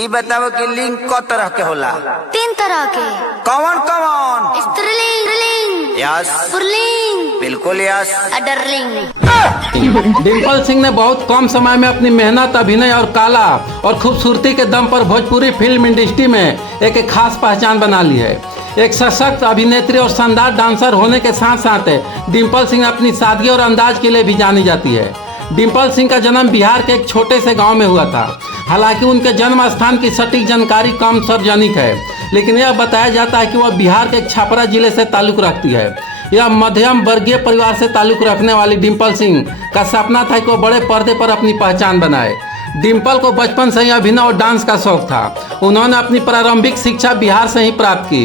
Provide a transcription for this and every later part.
ई बताओ कि लिंग क तरह के होला? 3 तरह के। कौन कौन? स्त्रीलिंग, यस, पुल्लिंग, बिल्कुल यस, अडरलिंग। डिम्पल सिंह ने बहुत कम समय में अपनी मेहनत, अभिनय और कला और खूबसूरती के दम पर भोजपुरी फिल्म इंडस्ट्री में एक खास पहचान बना ली है। एक सशक्त अभिनेत्री और शानदार डांसर होने के साथ साथ डिम्पल सिंह अपनी सादगी और अंदाज के लिए भी जानी जाती है। डिम्पल सिंह का जन्म बिहार के एक छोटे से गांव में हुआ था। हालांकि उनके जन्म स्थान की सटीक जानकारी कम सार्वजनिक है, लेकिन यह बताया जाता है कि वह बिहार के एक छपरा जिले से ताल्लुक रखती है। यह मध्यम वर्गीय परिवार से ताल्लुक रखने वाली डिम्पल सिंह का सपना था कि वह बड़े पर्दे पर अपनी पहचान बनाए। डिम्पल को बचपन से ही अभिनय और डांस का शौक था। उन्होंने अपनी प्रारंभिक शिक्षा बिहार से ही प्राप्त की।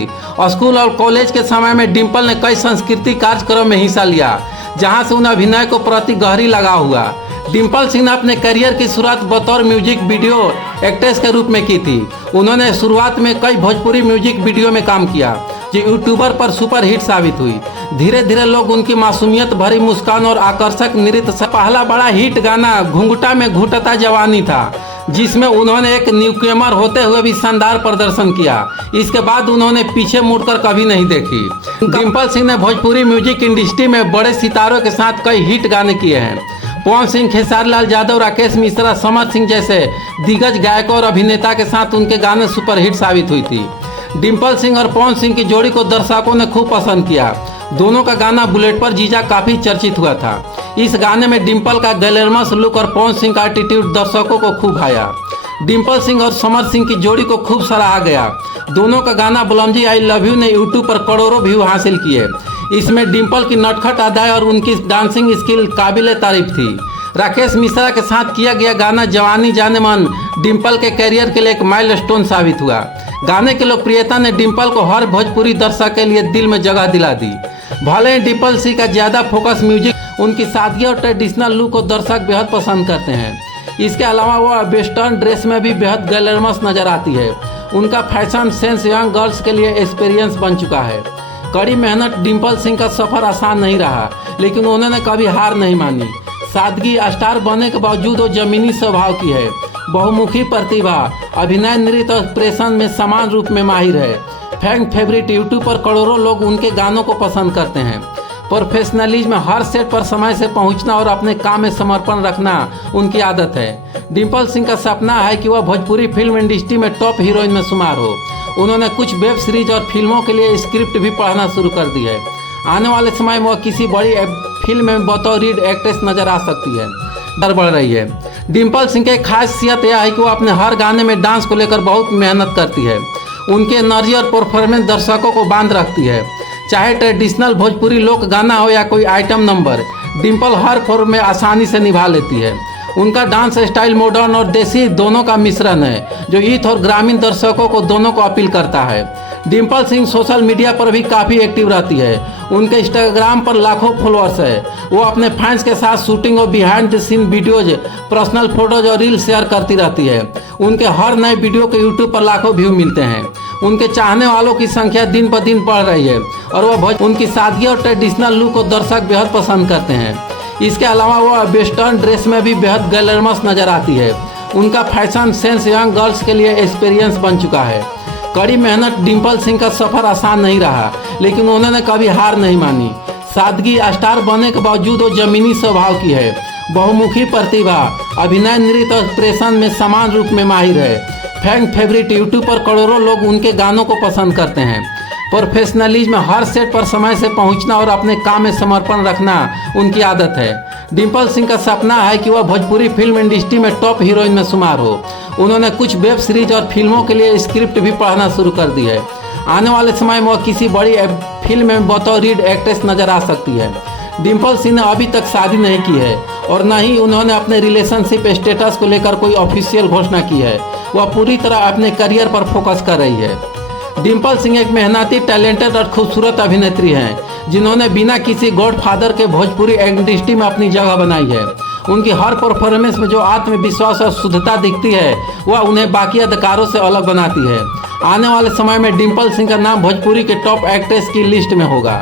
स्कूल और कॉलेज के समय में डिम्पल ने कई सांस्कृतिक कार्यक्रमों में हिस्सा लिया, जहां से उन्हें अभिनय को प्रति गहरी लगाव हुआ। डिम्पल सिंह ने अपने करियर की शुरुआत बतौर म्यूजिक वीडियो एक्ट्रेस के रूप में की थी। उन्होंने शुरुआत में कई भोजपुरी म्यूजिक वीडियो में काम किया, जो यूट्यूबर पर सुपर हिट साबित हुई। धीरे धीरे लोग उनकी मासूमियत भरी मुस्कान और आकर्षक नृत्य से पहला बड़ा हिट गाना घुंघटा में घुटता जवानी था, जिसमें उन्होंने एक न्यूकमर होते हुए भी शानदार प्रदर्शन किया। इसके बाद उन्होंने पीछे मुड़कर कभी नहीं देखी। डिम्पल सिंह ने भोजपुरी म्यूजिक इंडस्ट्री में बड़े सितारों के साथ कई हिट गाने किए हैं। पवन सिंह, खेसारी लाल यादव, राकेश मिश्रा, समर सिंह जैसे दिग्गज गायकों और अभिनेता के साथ उनके गाने सुपरहिट साबित हुई थी। डिम्पल सिंह और पवन सिंह की जोड़ी को दर्शकों ने खूब पसंद किया। दोनों का गाना बुलेट पर जीजा काफी चर्चित हुआ था। इस गाने में डिम्पल का ग्लैमरस लुक और पवन सिंह का एटीट्यूड दर्शकों को खूब भाया। डिम्पल सिंह और समर सिंह की जोड़ी को खूब सराहा गया। दोनों का गाना बुलंदी आई लव यू ने यूट्यूब पर करोड़ों व्यू हासिल किए। इसमें डिम्पल की नटखट अदाएं और उनकी डांसिंग स्किल काबिले तारीफ थी। राकेश मिश्रा के साथ किया गया गाना जवानी जाने मन डिम्पल के कैरियर के लिए एक माइलस्टोन साबित हुआ। गाने की लोकप्रियता ने डिम्पल को हर भोजपुरी दर्शक के लिए दिल में जगह दिला दी। भले ही डिम्पल सिंह का ज़्यादा फोकस म्यूजिक, उनकी सादगी और ट्रेडिशनल लुक को दर्शक बेहद पसंद करते हैं। इसके अलावा वह वेस्टर्न ड्रेस में भी बेहद ग्लैमरस नजर आती है। उनका फैशन सेंस यंग गर्ल्स के लिए एक्सपीरियंस बन चुका है। कड़ी मेहनत डिम्पल सिंह का सफ़र आसान नहीं रहा, लेकिन उन्होंने कभी हार नहीं मानी। सादगी, स्टार बनने के बावजूद वो जमीनी स्वभाव की है। बहुमुखी प्रतिभा, अभिनय, नृत्य और एक्सप्रेशन में समान रूप में माहिर है। फैन फेवरेट, यूट्यूब पर करोड़ों लोग उनके गानों को पसंद करते हैं। प्रोफेशनलिज्म, हर सेट पर समय से पहुंचना और अपने काम में समर्पण रखना उनकी आदत है। डिम्पल सिंह का सपना है कि वह भोजपुरी फिल्म इंडस्ट्री में टॉप हीरोइन में शुमार हो। उन्होंने कुछ वेब सीरीज और फिल्मों के लिए स्क्रिप्ट भी पढ़ना शुरू कर दी है। आने वाले समय में वह किसी बड़ी फिल्म में बतौर लीड एक्ट्रेस नजर आ सकती है। डर बढ़ रही है। डिम्पल सिंह की खासियत यह है कि वो अपने हर गाने में डांस को लेकर बहुत मेहनत करती है। उनके एनर्जी और परफॉर्मेंस दर्शकों को बांध रखती है। चाहे ट्रेडिशनल भोजपुरी लोक गाना हो या कोई आइटम नंबर, डिम्पल हर फॉर्म में आसानी से निभा लेती है। उनका डांस स्टाइल मॉडर्न और देसी दोनों का मिश्रण है, जो यूथ और ग्रामीण दर्शकों को दोनों को अपील करता है। डिम्पल सिंह सोशल मीडिया पर भी काफ़ी एक्टिव रहती है। उनके इंस्टाग्राम पर लाखों फॉलोअर्स है। वो अपने फैंस के साथ शूटिंग और behind the scene videos, personal photos और रील शेयर करती रहती है। उनके हर नए वीडियो के यूट्यूब पर लाखों व्यू मिलते हैं। उनके चाहने वालों की संख्या दिन ब दिन बढ़ रही है और वह उनकी सादगी और ट्रेडिशनल लुक को दर्शक बेहद पसंद करते हैं। इसके अलावा वह वेस्टर्न ड्रेस में भी बेहद ग्लैमरस नजर आती है। उनका फैशन सेंस यंग गर्ल्स के लिए एक्सपीरियंस बन चुका है। कड़ी मेहनत, डिम्पल सिंह का सफ़र आसान नहीं रहा, लेकिन उन्होंने कभी हार नहीं मानी। सादगी, स्टार बनने के बावजूद वो जमीनी स्वभाव की है। बहुमुखी प्रतिभा, अभिनय, नृत्य और एक्सप्रेशन में समान रूप में माहिर है। फैन फेवरेट, यूट्यूब पर करोड़ों लोग उनके गानों को पसंद करते हैं। प्रोफेशनलिज्म, हर सेट पर समय से पहुंचना और अपने काम में समर्पण रखना उनकी आदत है। डिम्पल सिंह का सपना है कि वह भोजपुरी फिल्म इंडस्ट्री में टॉप हीरोइन में शुमार हो। उन्होंने कुछ वेब सीरीज और फिल्मों के लिए स्क्रिप्ट भी पढ़ना शुरू कर दी है। आने वाले समय में वह किसी बड़ी फिल्म में बतौर लीड एक्ट्रेस नजर आ सकती है। डिम्पल सिंह ने अभी तक शादी नहीं की है और न ही उन्होंने अपने रिलेशनशिप स्टेटस को लेकर कोई ऑफिशियल घोषणा की है। वह पूरी तरह अपने करियर पर फोकस कर रही है। डिम्पल सिंह एक मेहनती, टैलेंटेड और खूबसूरत अभिनेत्री हैं, जिन्होंने बिना किसी गॉडफादर के भोजपुरी इंडस्ट्री में अपनी जगह बनाई है। उनकी हर परफॉर्मेंस में जो आत्मविश्वास और शुद्धता दिखती है, वह उन्हें बाकी अदाकारों से अलग बनाती है। आने वाले समय में डिम्पल सिंह का नाम भोजपुरी के टॉप एक्ट्रेस की लिस्ट में होगा।